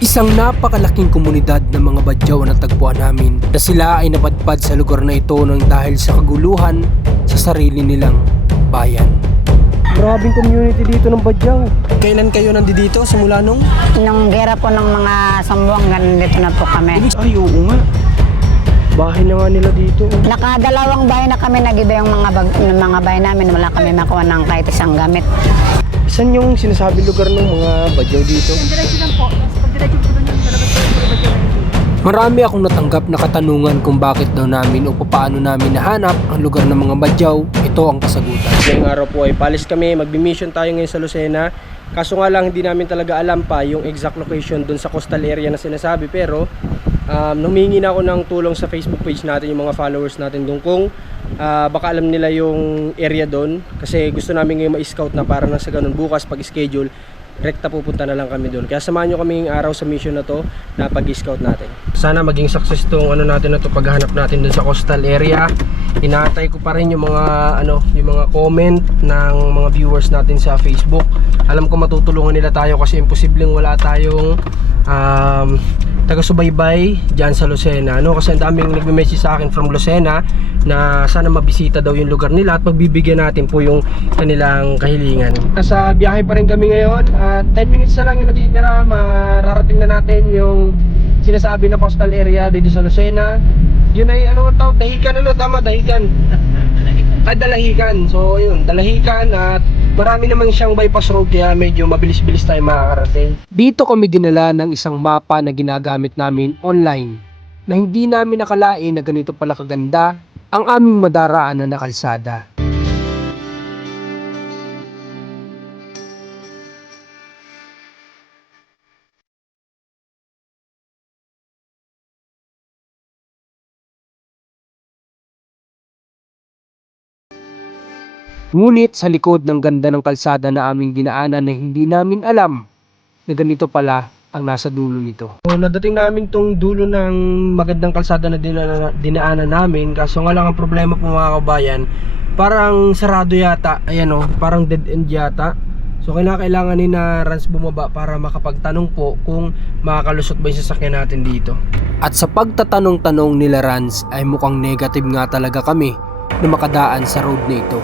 Isang napakalaking komunidad ng mga badyaw ang natagpuan namin na sila ay napadpad sa lugar na ito nang dahil sa kaguluhan sa sarili nilang bayan. Grabing community dito ng badyaw. Kailan kayo nandito? Simula nung? Nung gera po ng mga sambuang, nandito na po kami. Ay, oo nga. Bahay na nga nila dito. Nakadalawang bahay na kami, nag-iba yung mga bahay namin. Wala kami makuha ng kahit isang gamit. Saan yung sinasabi lugar ng mga badyaw dito? Diretso lang po. Pag diretso po doon yung dalawang puro badyaw na yun. Marami akong natanggap na katanungan kung bakit daw namin o paano namin nahanap ang lugar ng mga badyaw. Ito ang kasagutan. Ngayong araw po ay palis kami, magbi-mission tayo ngayon sa Lucena. Kaso nga lang hindi namin talaga alam pa yung exact location dun sa coastal area na sinasabi. Pero humingi na ako ng tulong sa Facebook page natin, yung mga followers natin doon kung baka alam nila yung area doon. Kasi gusto namin ngayon ma-scout na para na sa ganun bukas pag schedule rekta pupunta na lang kami doon. Kaya samahan nyo kami ngayong araw sa mission na to na pag-scout natin. Sana maging success tong ano natin na to, paghahanap natin doon sa coastal area. Inaantay ko pa rin yung mga yung mga comment ng mga viewers natin sa Facebook. Alam ko matutulungan nila tayo kasi imposibleng wala tayong taga-subaybay dyan sa Lucena, kasi ang daming nagme-message sa akin from Lucena na sana mabisita daw yung lugar nila at pagbibigyan natin po yung kanilang kahilingan. Nasa biyahe pa rin kami ngayon at 10 minutes na lang yung natitira, mararating na natin yung sinasabi na coastal area dito sa Lucena. Yun ay Dahican, tama, Dahican. Dalahican. So yun, Dalahican, at marami naman siyang bypass road kaya medyo mabilis-bilis tayo makakarating. Dito kami dinala ng isang mapa na ginagamit namin online na hindi namin nakalain na ganito pala kaganda ang aming madaraanan na kalsada. Ngunit sa likod ng ganda ng kalsada na aming dinaanan na hindi namin alam na ganito pala ang nasa dulo nito. So, nadating namin tong dulo ng magandang kalsada na dinaanan namin. Kaso nga lang ang problema po mga kabayan, parang sarado yata. Ayan parang dead end yata. So kailangan ni na Rans bumaba para makapagtanong po kung makakalusot ba yung sasakyan natin dito. At sa pagtatanong-tanong nila Rans ay mukhang negative nga talaga kami na makadaan sa road na ito.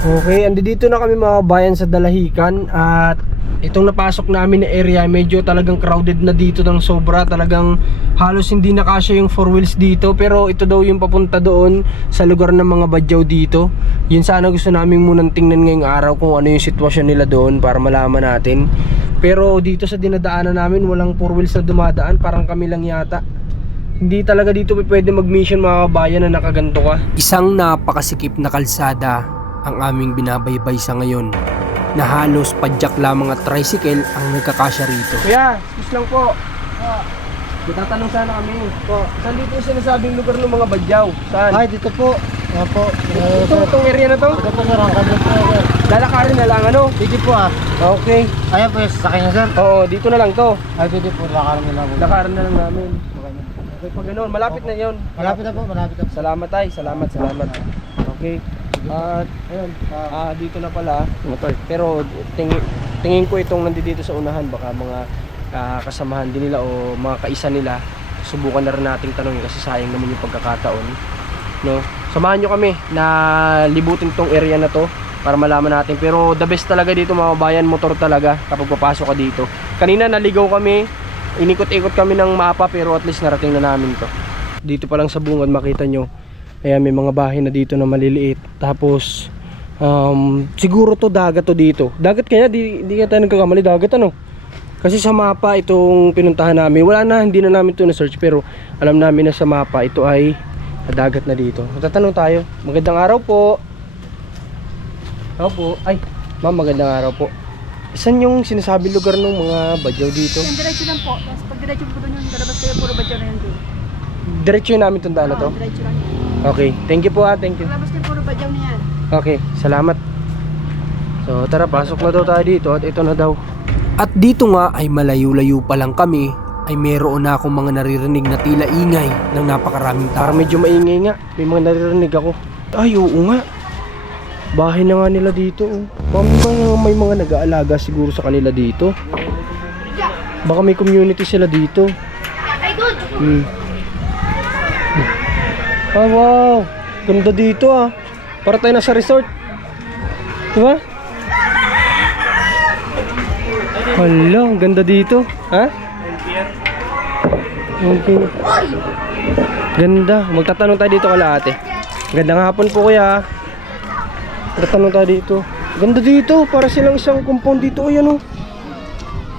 Okay, andito na kami mga bayan sa Dalahican at itong napasok namin na area medyo talagang crowded na dito ng sobra. Talagang halos hindi na kasya yung 4 wheels dito, pero ito daw yung papunta doon sa lugar ng mga badyaw dito. Yun sana gusto namin munang tingnan ngayong araw kung ano yung sitwasyon nila doon para malaman natin. Pero dito sa dinadaanan namin walang 4 wheels na dumadaan, parang kami lang yata. Hindi talaga dito pwede mag-mission mga kabayan na nakaganto ka. Isang napakasikip na kalsada ang aming binabaybay sa ngayon na halos padyak lamang at tricycle ang nagkakasya rito. Kuya, excuse lang po. Tatanong sana kami. Saan dito yung sinasabing lugar ng mga badyaw? Saan? Ay, dito po. Yan po. Itong area na to? Ito po, sir. Ang kabit po, sir. Lalakarin na lang Dito po, Okay. Ayan po, sa kanya, sir. Oo, dito na lang to. Ay, dito po. Lakaran nila po. Lakarin na lang namin. Okay, pag ganun, malapit na yun. Malapit na po, malapit na po. Salamat tay, salamat. Okay. At ayun, dito na pala motor. Pero tingin ko itong nandito sa unahan, baka mga kasamahan din nila o mga kaisa nila. Subukan na rin nating tanongin kasi sayang naman yung pagkakataon, Samahan nyo kami na libutin tong area na to para malaman natin. Pero the best talaga dito mga bayan, motor talaga kapag papasok ka dito. Kanina naligaw kami, inikot-ikot kami ng mapa, pero at least narating na namin to. Dito pa lang sa bungad makita nyo, ayan, may mga bahay na dito na maliliit. Tapos siguro to dagat to dito. Dagat kaya di ka tayo nagkakamali, dagat kasi sa mapa itong pinuntahan namin, wala na, hindi na namin to na-search, pero alam namin na sa mapa ito ay dagat na dito. Tatanong tayo. Magandang araw po. Ay, ma'am, magandang araw po. Saan yung sinasabi lugar ng mga badyaw dito? Diretso lang po. Tapos pag diretso po doon yung dalawang puro badyaw na yun doon. Diretso yun namin tundaan na to? Diretso lang yan. Okay, thank you po thank you. Labas kayo puro badyaw na yan. Okay, salamat. So tara, pasok na daw tayo dito at ito na daw. At dito nga ay malayo-layo pa lang kami ay meron na akong mga naririnig na tila ingay ng napakaraming tao. Parang medyo maingay nga, may mga naririnig ako. Ay, oo nga. Bahay na nga nila dito. May mga nag-aalaga siguro sa kanila dito. Baka may community sila dito. Hmm. Ah, wow. Ganda dito ah. Para tayo nasa resort. Diba? Hala, ang ganda dito. Ha? Okay. Ganda. Magtatanong tayo dito kala ate. Gandang hapon po kuya. Magtatanong tayo dito. Ganda dito. Para silang isang compound dito. Ayan oh.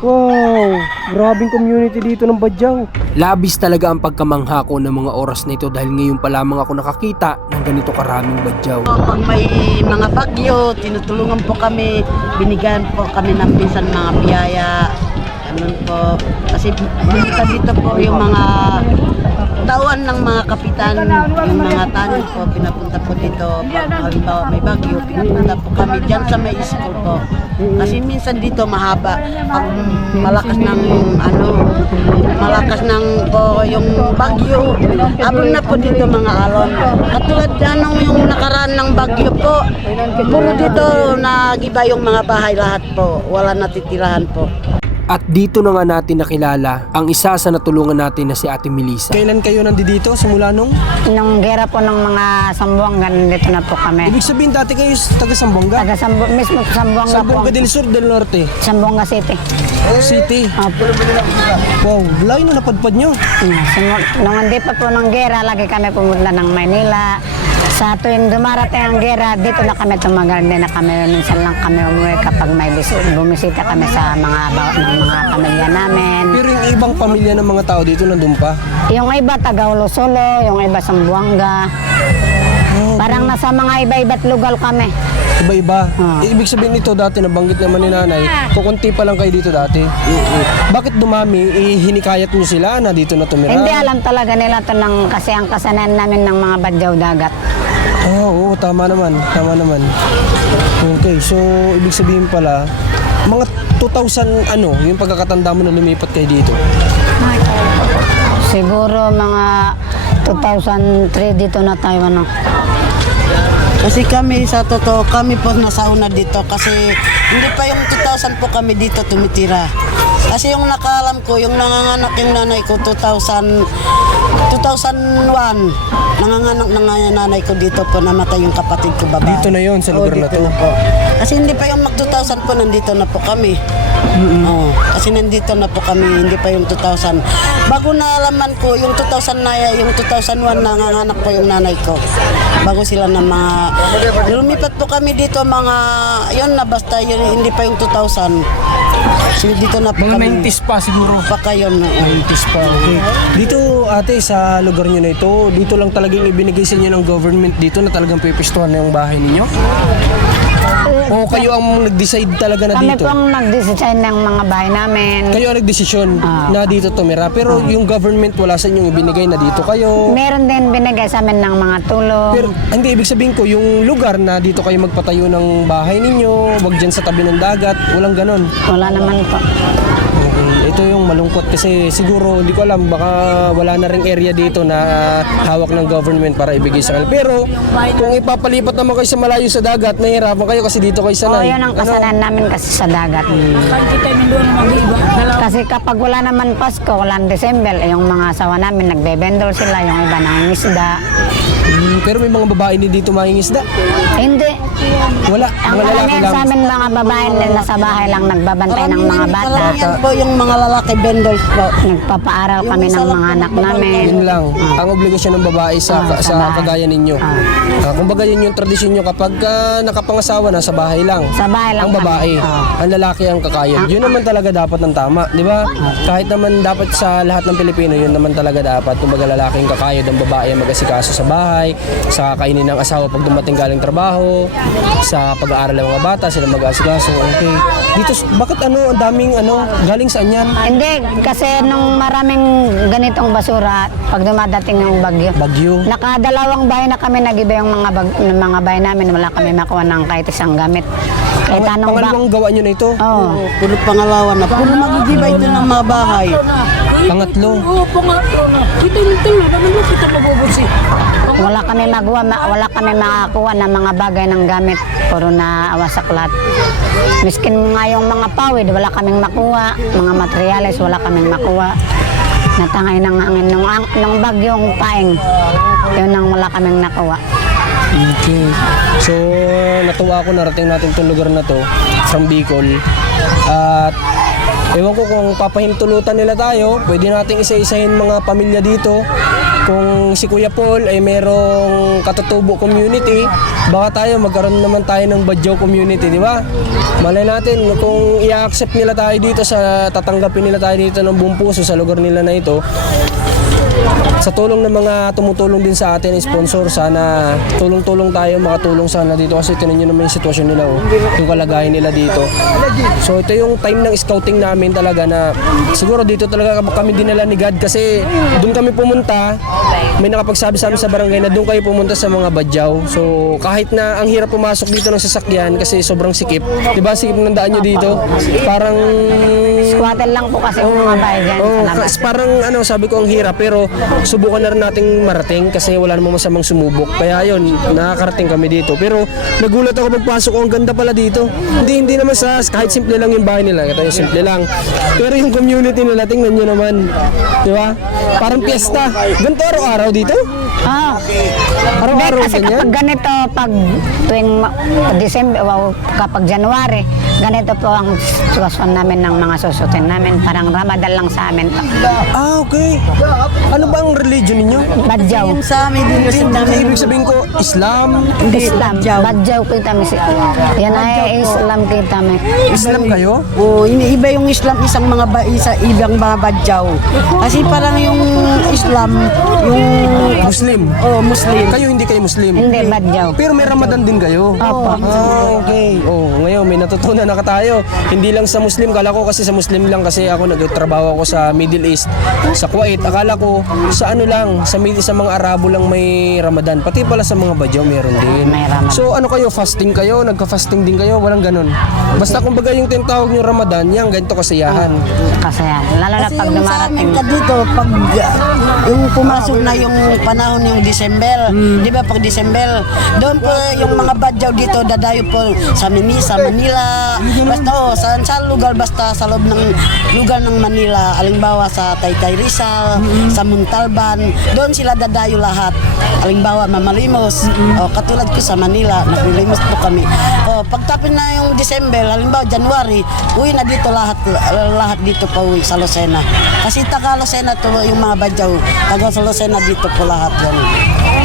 Wow, grabing community dito ng Badyaw. Labis talaga ang pagkamangha ko ng mga oras na ito dahil ngayon pa lamang ako nakakita ng ganito karaming Badyaw. Pag may mga bagyo, tinutulungan po kami, binigyan po kami ng minsan mga biyaya. Ganun po. Kasi dito po yung mga tauhan ng mga kapitan, yung mga tanod po, pinapunta po dito. Pag halimbawa may bagyo, pinapunta po kami dyan sa may school po. Kasi minsan dito mahaba. Pag malakas ng malakas ng po yung bagyo, abon na po dito mga alon. Katulad yung nakaraan ng bagyo po, puro dito nagiba yung mga bahay lahat po. Wala natitirahan po. At dito na nga natin nakilala ang isa sa natulungan natin na si Ate Melissa. Kailan kayo nandito? Simula nung? Nung gera po ng mga Sambuanga, nandito na po kami. Ibig sabihin dati kayo taga Sambuanga? Mismo Sambuanga po. Sambuanga del Sur del Norte? Sambuanga City. City? Opo. Wow, layo na napadpad nyo. Nung hindi pa po ng gera, lagi kami pumunta ng Maynila. Sa tuwing dumarating ang gera, dito na kami tumagal din na kami. Minsan lang kami umuwi kapag may bumisita kami sa mga pamilya namin. Pero yung ibang pamilya ng mga tao dito nandun pa? Yung iba taga Solo, yung iba Sambuanga. Parang nasa mga iba-iba't lugar kami. Iba-iba. Ah. Ibig sabihin nito dati, nabanggit naman ni nanay, kukunti pa lang kayo dito dati. Bakit dumami? Hinikayat nyo sila na dito na tumira? Hindi alam talaga nila to kasi ang kasanan namin ng mga badyaw dagat. Oo, tama naman. Tama naman. Okay, so ibig sabihin pala, mga 2000 yung pagkakatanda mo na lumipat kayo dito? Siguro mga 2003 dito na tayo Kasi kami sa totoo, kami po nasauna dito kasi hindi pa yung 2000 po kami dito tumitira. Kasi yung nakaalam ko, yung nanganganak yung nanay ko 2001, nanganganak ng nanay ko dito po, namatay yung kapatid ko babae. Dito na yon sa lugar na dito to? na po. Kasi hindi pa yung mag 2000 po, nandito na po kami. Oo, kasi nandito na po kami, hindi pa yung 2000. Bago naalaman ko, yung 2000 na, yung 2001 nanganganak po yung nanay ko. Bago sila na mga, lumipat po kami dito mga, yun na basta, yun, hindi pa yung 2000. So, dito na po Mga kami. 90s pa siguro. Baka yun. 90s pa, okay. Dito ate, sa lugar nyo na ito, dito lang talagang ibinigay sa inyo ng government dito na talagang pipistuhan na yung bahay ninyo? O kayo ang nag-decide talaga na Kami dito? pong nag-design ng mga bahay namin. Kayo ang nagdesisyon na dito tumira, pero yung government wala sa inyong ibinigay na dito kayo? Meron din binigay sa amin ng mga tulong. Pero hindi, ibig sabihin ko, yung lugar na dito kayo magpatayo ng bahay ninyo, wag dyan sa tabi ng dagat, walang ganon. Wala naman po. Okay. Ito yung malungkot kasi siguro, hindi ko alam, baka wala na ring area dito na hawak ng government para ibigay sa kanila. Pero kung ipapalipat naman kayo sa malayo sa dagat, nahihirapan kayo kasi dito kayo Oo, sanay. yun ang kasanan namin kasi sa dagat. Kasi kapag wala naman Pasko, walang December, yung mga asawa namin nagbebendol sila, yung iba nangingisda. Pero may mga babae din dito mangingisda. Hindi. Wala, Ang mga lalaki karamihan lang. sa amin mga babae nila sa bahay lang nagbabantay ng mga bata. Karamihan po yung mga lalaki vendors po. Nagpapaaral kami ng mga anak namin. Yun lang, ang obligasyon ng babae sa bahay. kagaya ninyo. Kumbaga yun yung tradisyon nyo kapag nakapangasawa na sa bahay lang. Sa bahay lang Ang babae, kami. ang lalaki ang kakayod. Yun naman talaga dapat ng tama, di ba? Kahit naman dapat sa lahat ng Pilipino, yun naman talaga dapat. Kumbaga lalaki ang kakayod, ang babae ang mag-asikaso sa bahay, sa kainin ng asawa pag dumating galing trabaho, sa pag-aaral ng mga bata, sila mag-asikaso. Okay. Dito, bakit ang daming galing saan yan? Hindi, kasi nung maraming ganitong basura, pag dumadating ng bagyo, Bagyo. nakadalawang bahay na kami nagiba yung mga bahay namin, wala kami makuha ng kahit isang gamit. Kahit anong Pangalawang gawa nyo na ito? Oo. Puro pangalawa na. Puro magigiba ito ng mga bahay. Pangatlo. Oo, pangatlo na. Ito yung tulo naman mo kita mabubusi. Wala kami magawa, wala kami makakuha ng mga bagay ng gamit. Puro na awasaklat. Miskin nga yung mga pawid, wala kaming makuha. Mga materyales, wala kaming makuha. Natangay ng hangin ng bagyong paeng. Yun ang wala kaming nakuha. Okay. So, natuwa ako narating natin itong lugar na to from Bicol. At ewan ko kung papahintulutan nila tayo, pwede nating isa-isahin mga pamilya dito. Kung si Kuya Paul ay merong katutubo community, baka tayo magkaroon naman tayo ng Badyaw community, di ba? Malay natin kung i-accept nila tayo dito tatanggapin nila tayo dito ng buong puso sa lugar nila na ito. Sa tulong ng mga tumutulong din sa atin, sponsor, sana tulong-tulong tayo, makatulong sana dito kasi tinan nyo naman yung sitwasyon nila, yung kalagayan nila dito. So ito yung time ng scouting namin talaga na siguro dito talaga kami dinala ni God kasi doon kami pumunta, may nakapagsabi sa amin sa barangay na doon kayo pumunta sa mga Badyaw. So kahit na ang hirap pumasok dito ng sasakyan kasi sobrang sikip, di ba sikip ng daan nyo dito? Parang Squatter lang po kasi yung mga bahay dyan sa labas. parang sabi ko ang hirap pero subukan na rin nating marating kasi wala namang masamang sumubok. Kaya yun, nakakarating kami dito. Pero nagulat ako pagpasok ko, ang ganda pala dito. Hindi naman kahit simple lang yung bahay nila. Ito yung simple lang. Pero yung community nila, tingnan nyo naman. Di ba? Parang piyesta. Ganito araw-araw dito? Oo. Araw-araw Kasi ganyan? kapag ganito, pag tuwing December, kapag January, ganito po ang sitwasyon namin ng mga susutin namin. Parang Ramadan lang sa amin to. Okay. Ano ba ang religion ninyo? Badyaw. Yung sa amin din kasi namin. Ibig sabihin ko, Islam? Islam. Badyaw kita mi. Yan ay Islam kita mi. Islam kayo? Oo, iniiba yung Islam isang mga ibang mga Badyaw. Kasi parang yung Islam, yung Muslim? Muslim. Kayo hindi kayo Muslim? Hindi, Badyaw. Pero may Ramadan din kayo? Opo. Okay. Ngayon may natutunan na tayo. Hindi lang sa Muslim, kala ko kasi sa Muslim lang kasi ako nagtrabaho ako sa Middle East, sa Kuwait. Akala ko sa sa mga Arabo lang may Ramadan. Pati pala sa mga Badyaw meron din. May Ramadan. So ano kayo, fasting kayo? Nagka-fasting din kayo? Walang ganun. Basta kumbaga yung tinatawag nyo Ramadan, yan ganito kasiyahan. Kasi yan. Lalo na Kasi pag yung sa amin dumarating. ka dito, pag yung pumasok na yung panahon yung December, di ba pag December, doon po yung mga Badyaw dito, dadayo po sa Manila, basta sa lugar, basta sa loob ng lugar ng Manila, alimbawa sa Taytay Rizal, sa Montalban, doon sila dadayo lahat. Alimbawa, Mamalimos, katulad ko sa Manila, naglimos po kami. Pagtapos na yung December, halimbawa January, uwi na dito lahat dito pa uwi sa Lucena. Kasi taga Lucena to yung mga Badyaw, taga sa Lucena dito po lahat yan.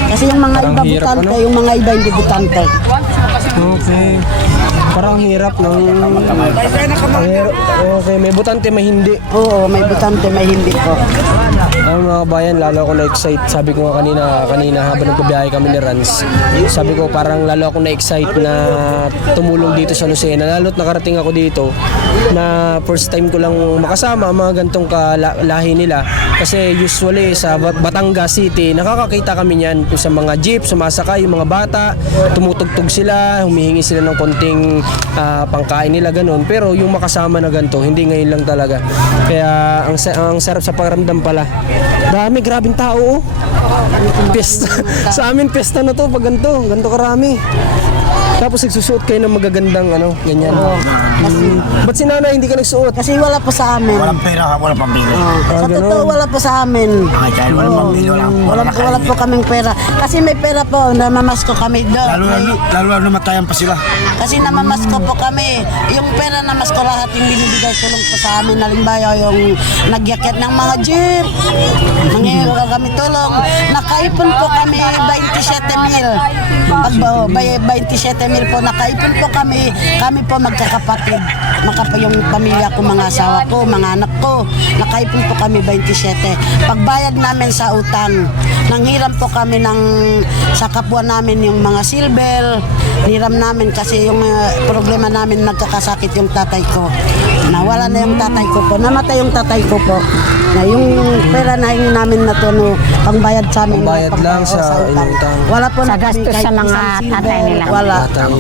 Kasi yung mga Parang iba hirap, butante, ano? yung mga iba hindi butante. Okay. Parang hirap ng... Okay, may butante, may hindi. Oo, may butante, may hindi po. Ang mga kabayan, lalo ako na-excite. Sabi ko nga kanina habang nagbibiyahe kami ni Rans, sabi ko parang lalo ako na-excite na tumulong dito sa Lucena. Lalo't nakarating ako dito na first time ko lang makasama ang mga gantong lahi nila. Kasi usually sa Batangas City, nakakakita kami niyan sa mga jeep, sumasakay yung mga bata, tumutugtog sila, humihingi sila ng konting pangkain nila, ganun. Pero yung makasama na ganito, hindi ngayon lang talaga. Kaya ang sarap sa pakiramdam pala. Dami, grabing tao. Pesta. Sa amin, pesta na to pag ganito karami. Tapos nagsusuot kayo ng magagandang ganyan. Ba't si nanay hindi ka nagsuot? Kasi wala po sa amin. Walang pera, walang pambili. Sa totoo, wala po sa amin. Ay, dahil walang pambili, Wala po kaming pera. Kasi may pera po, namamasko kami doon. Lalo na namatayan pa sila. Kasi namamasko po kami. Yung pera namasko lahat yung binibigay tulong po sa amin. Halimbawa yung nagyakit ng mga jeep. Mga kami tulong. Nakaipon po kami 27,000. Pag 27,000 po nakaipon po kami. Kami po magkakapatid. Yung pamilya ko, mga asawa ko, mga anak ko. Nakaipon po kami 27. Pagbayad namin sa utang, nanghiram po kami sa kapwa namin yung mga silver. Hiram namin kasi yung problema namin, nagkakasakit yung tatay ko. Nawala na yung tatay ko po. Namatay yung tatay ko po. Na yung pera na hingin namin na to, pangbayad sa amin. Pangbayad lang sa utang. inutang. Wala po Sa na kami gastos kahit sa mga isang silver. tatay nila. Wala. Tatay.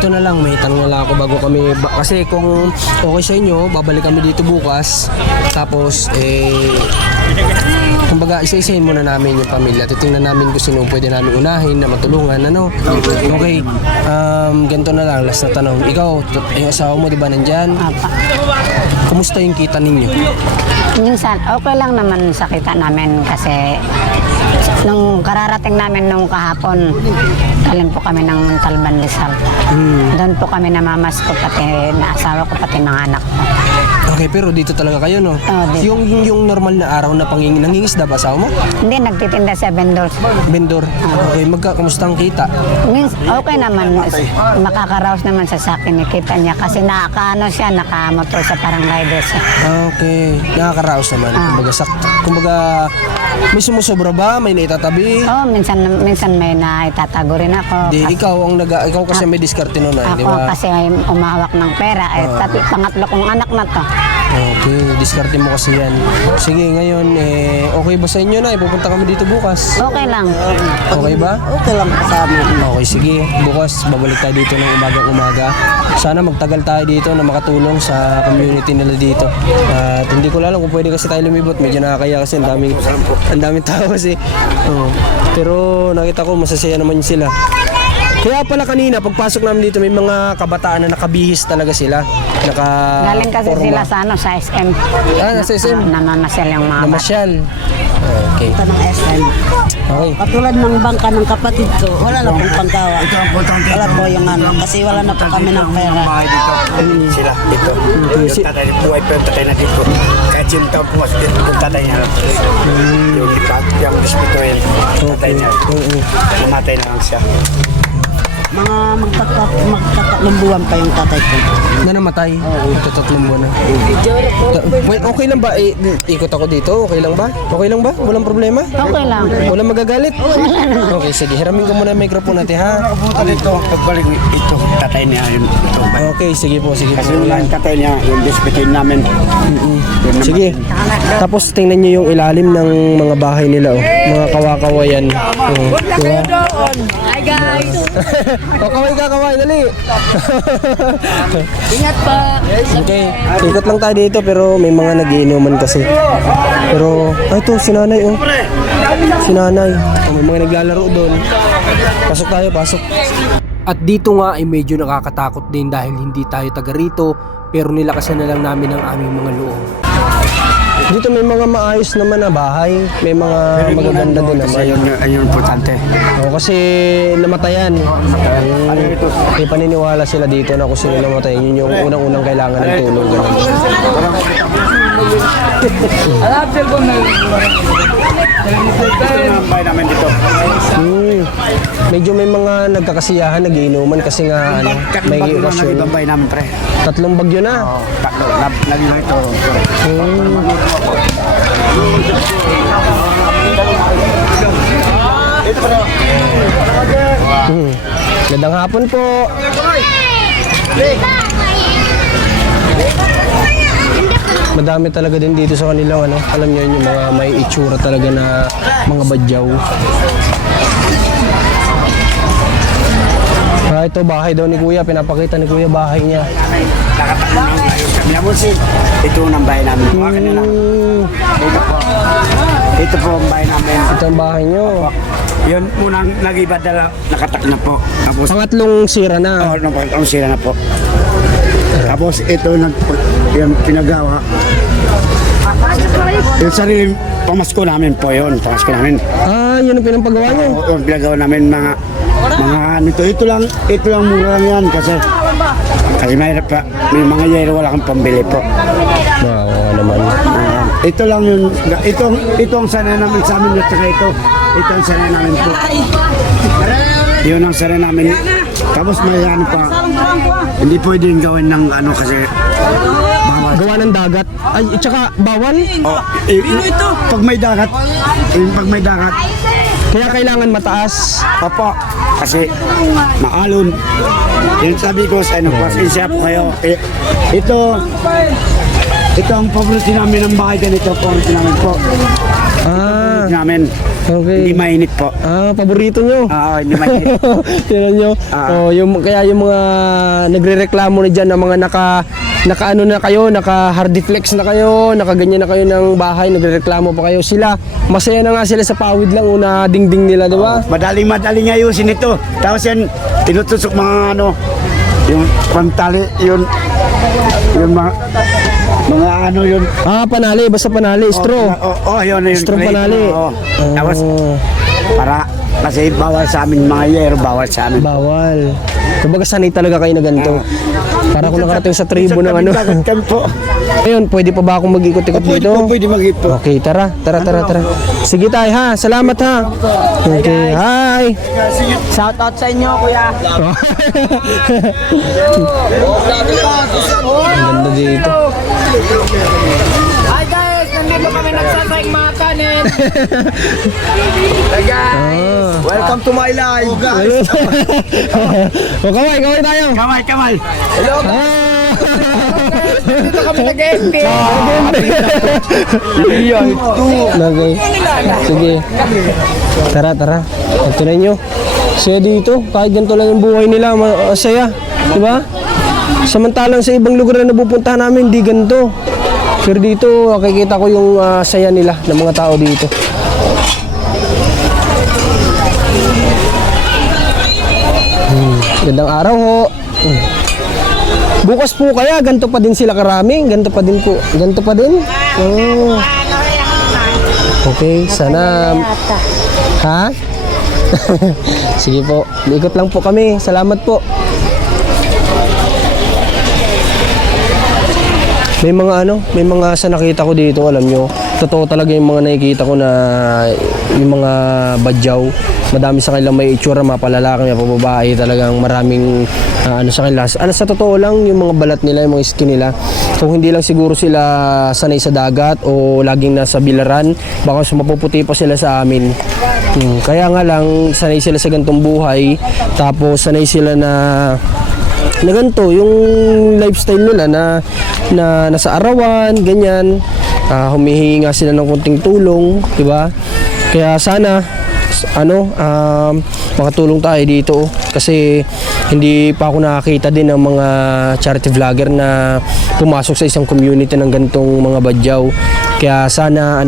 ito na lang, may tanong na lang ako bago kami, kasi kung okay sa inyo, babalik kami dito bukas. Tapos, kumbaga, isa-isahin muna namin yung pamilya. Titingnan namin kung sino pwede namin unahin na matulungan, ano? Okay, ganito na lang, last na tanong. Ikaw, yung asawa mo, di ba, nandyan? Apa. Kumusta yung kita ninyo? Minsan, okay lang naman sa kita namin kasi nung kararating namin nung kahapon, galing po kami ng Talban Rizal. Doon po kami namamas ko, pati naasawa ko, pati mga anak ko. Okay, pero dito talaga kayo, no? Dito. Yung normal na araw na nangingisda ba asawa mo? Hindi, nagtitinda sa vendors. Vendor. Okay, kamusta ang kita? Okay naman, makakaraos naman sa akin, nakita niya kasi nakamotor sa parang rider siya. Okay, nakakaraos naman. Kumbaga, may sumusobra ba? May naitatabi? Oo, minsan may naitatago rin ako. Ikaw kasi may diskarte nun, di Ako ba? kasi ay umahawak ng pera, pangatlo kong anak na to. Okay, diskarte mo kasi yan. Sige, ngayon, okay ba sa inyo na? Pupunta kami dito bukas. Okay lang. Okay ba? Okay lang po sa amin. Okay, sige. Bukas, babalik tayo dito ng umaga. Sana magtagal tayo dito na makatulong sa community nila dito. At hindi ko alam kung pwede kasi tayo lumibot. Medyo nakakaya kasi ang daming tao kasi. Pero nakita ko, masasaya naman sila. Kaya pala kanina, pagpasok namin dito, may mga kabataan na nakabihis talaga sila. Galing kasi sila sa SM. Nasa SM? Namamasyal yung mga bata. Namasyal. Okay. Ito ng SM. Okay. Katulad ng bangka ng kapatid ko, wala na pong panggawa. Ito ang putang Wala po yung kasi wala na po kami ng pera. bahay dito. Sila, dito. Yung tatay, buhay pa yung tatay na dito. Kahit yung taon pumas, yung tatay niya. Yung ipat, yung hospital, tatay niya. Namatay na lang siya. Mga magtatatlong buwan pa yung tatay ko. Na namatay? Ito 3 buwan na. Wait, okay lang ba? Ikot ako dito. Okay lang ba? Okay lang ba? Walang problema? Okay lang. Walang magagalit? Okay, sige. Hiramin ko muna yung microphone natin, ha? Nakapunta dito, pagbalik ito, tatay niya yun. Ito. Okay, sige po, sige po. Kasi wala yung tatay niya, yung hospital namin. Sige. Tapos tingnan niyo yung ilalim ng mga bahay nila, oh. Mga kawakawayan. Oh, diba? Hi guys! Kaway ka, kaway, dali. Ingat pa! Okay, ikot lang tayo dito pero may mga nagiinuman kasi. Pero, ito, si nanay, oh. Si nanay. Oh, may mga naglalaro doon. Pasok tayo, pasok. At dito nga ay medyo nakakatakot din dahil hindi tayo taga rito pero nilakasan na lang namin ang aming mga loob. Dito may mga maayos naman na bahay, may mga magaganda din naman. Ayun, importante. O, kasi namatayan. May paniniwala sila dito na kung sino namatayan, yun yung unang-unang kailangan ng tulong. Bahay namin dito. Medyo may mga nagkakasiyahan, nagiinuman kasi nga may okasyon. Ibang bahay namin, pre. 3 bagyo na. Tatlo, lagi lang ito. Gandang hapon po. Madami talaga din dito sa kanilang alam niyo yung mga may itsura talaga na mga badyaw. Ito bahay daw ni Kuya, pinapakita ni Kuya bahay niya. Ito ang bahay namin. Ito po ang bahay namin. Ito ang bahay niyo. Yun, unang nag-iba dala, nakatak na po. Tapos, Pangatlong sira na. ang sira na po. Tapos ito, yung pinagawa. Yung sarili, pamasko namin po yun. Pamasko namin. Yun ang pinapagawa niyo. Yung pinagawa namin mga nito. Ito lang mura lang yan kasi mahirap pa. May mga yero wala kang pambili po. Oo naman. Ito lang yun. Ito ang sanay namin sa amin at saka ito. Ito ang sanay namin po. Yun ang sanay namin. Tapos may pa. Hindi pwedeng gawin ng kasi Gawa ng dagat. Ay, tsaka bawal. pag may dagat, Kaya kailangan mataas. Opo, kasi maalon. Yung sabi ko sa pasensya po kayo. Ito ang paborito namin ng bahay ganito. Paborito namin po. Ah, Namin. Hindi okay. mainit po. Ah, paborito nyo. Hindi mainit. Tingnan nyo. Ah. Oh, kaya yung mga nagrereklamo na dyan na mga naka ano na kayo, naka hardiflex na kayo, nakaganyan na kayo ng bahay, nagrereklamo pa kayo. Sila, masaya na nga sila sa pawid lang o na dingding nila, di ba? Madaling ayusin ito. Tapos yan, tinutusok mga ano, yung pantali, yung mga ano yun. Ah, panali, basta panali, straw. Yun. Straw Clay. panali. Tapos, Oh, para, kasi bawal sa amin mga yero, bawal sa amin. bawal. Kumbaga sanay talaga kayo na ganito. Para kung nakarating sa tribo ng ano. Minsan kami po. Ayun, pwede pa ba akong mag-ikot-ikot dito? Pwede mag-hit po. Okay, tara. Sige tayo ha, salamat ha. Okay, hi. Shout out sa inyo, kuya. Ang ganda dito. Hi guys, nandito kami nagsasaing mga kanin. Welcome to my life. O, kaway tayo. Kamay. Dito kami nag-ending. Okay. Sige. Tara. Ito na nyo. Saya dito. Kahit ganito lang yung buhay nila, masaya. Diba? Samantalang sa ibang lugar na napupuntahan namin, di ganito. Pero dito, nakikita ko yung saya nila ng mga tao dito. Gandang araw ho. Bukas po kaya, ganito pa din sila karami? Ganito pa din po? Ganito pa din? Oh. Okay, sana... Ha? Sige po, ikot lang po kami. Salamat po. May mga sa nakita ko dito, alam nyo, totoo talaga yung mga nakikita ko na yung mga badyaw. Madami sa kanila may itsura, mga palalaki, mga pababae, talagang maraming sa kanila. Sa totoo lang, yung mga balat nila, yung mga skin nila, kung hindi lang siguro sila sanay sa dagat o laging nasa bilaran, baka mapuputi pa sila sa amin. Kaya nga lang, sanay sila sa gantong buhay, tapos sanay sila na ganito, yung lifestyle nila na nasa arawan, ganyan, humihingi nga sila ng konting tulong, di ba? Kaya sana makatulong tayo dito kasi hindi pa ako nakakita din ng mga charity vlogger na pumasok sa isang community ng ganitong mga badyaw. Kaya sana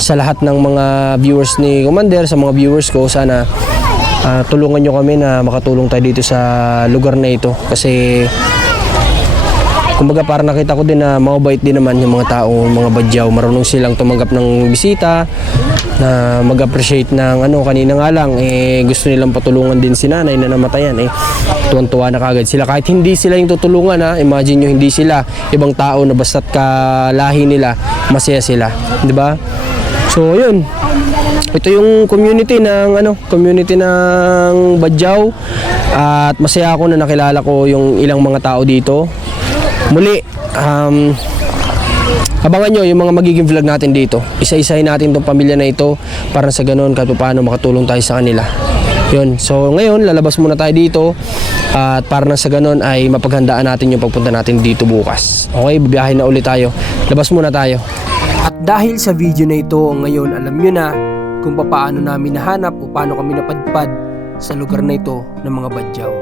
sa lahat ng mga viewers ni Commander, sa mga viewers ko, sana tulungan nyo kami na makatulong tayo dito sa lugar na ito kasi kumbaga para nakita ko din na mabait din naman yung mga tao, mga badyaw, marunong silang tumanggap ng bisita, na mag-appreciate ng kanina nga lang gusto nilang patulungan din si nanay na namatayan, tuwan-tuwa na kagad sila kahit hindi sila yung tutulungan. Imagine nyo, hindi sila, ibang tao na basta't kalahi nila, masaya sila, di ba? So yun, ito yung community ng badyaw, at masaya ako na nakilala ko yung ilang mga tao dito. Muli, abangan nyo yung mga magiging vlog natin dito. Isa-isahin natin itong pamilya na ito para sa ganun kahit paano makatulong tayo sa kanila. Yun. So ngayon, lalabas muna tayo dito at para na sa ganun ay mapaghandaan natin yung pagpunta natin dito bukas. Okay, bibiyahin na ulit tayo. Labas muna tayo. At dahil sa video na ito, ngayon alam nyo na kung paano namin nahanap o paano kami napadpad sa lugar na ito ng mga badyaw.